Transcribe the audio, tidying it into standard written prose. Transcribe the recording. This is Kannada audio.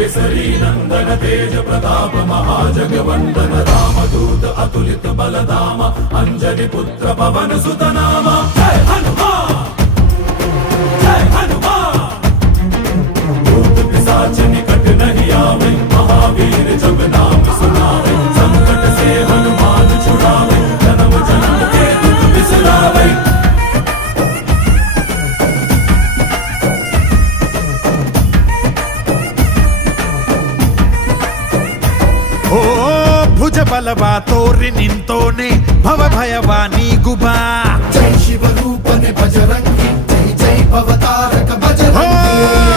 केसरी नंदन तेज प्रताप महाजगवंदन रामदूत अतुलित बलधामा अंजनी पुत्र पवन सुत नामा जय हनुमान जय हनुमान। भूत पिशाच निकट नहीं आवे महावीर जब नाम सुनावे संकट से हनुमान छुड़ावे जन्म जन्म के दुख बिसरावे। ಓ ಭುಜ ಬಲವ ತೋರಿ ನಿಂತೋನೆ ಭವ ಭಯವ ನೀಗುಬಾ ಜೈ ಶಿವರೂಪನೆ ಬಜರಂಗಿ ಜೈ ಜೈ ಭವತಾರಕ ಬಜರಂಗಿ